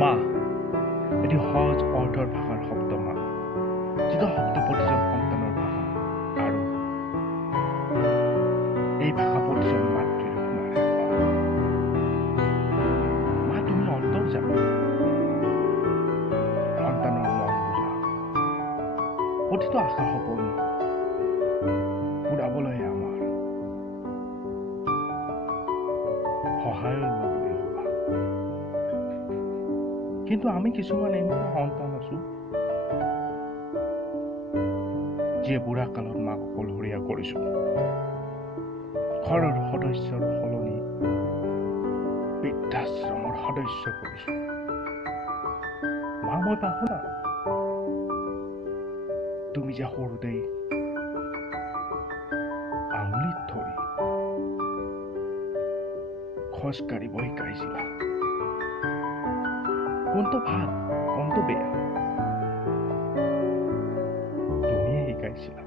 মা এটি সহজ অৰ্থৰ ভাষাৰ শব্দ মা, যিটো শব্দ প্ৰতিজন সন্তানৰ ভাষা আৰু এই ভাষা প্ৰতিজন মাতৃৰ শুনাৰ মা। তুমি অন্তৰ যাবা সন্তানৰ মন বুজা, প্ৰতিটো আশা সপোন পুৰাবলৈ আমাৰ সহায়ৰ লগতে হবা। কিন্তু আমি কিছুমান এনেকুৱা সন্তান আছো যিয়ে বুঢ়া কালত মাক অকলশৰীয়া কৰিছো, ঘৰৰ সদস্যৰ সলনি বৃদ্ধাশ্ৰমৰ সদস্য কৰিছো। মা মই পাহৰা তুমি যে সৰুতেই আঙুলিত ধৰি খোজ কাঢ়িব শিকাইছিলা। কোনটো ভাল কোনটো বেয়া তুমিয়ে শিকাইছিলা।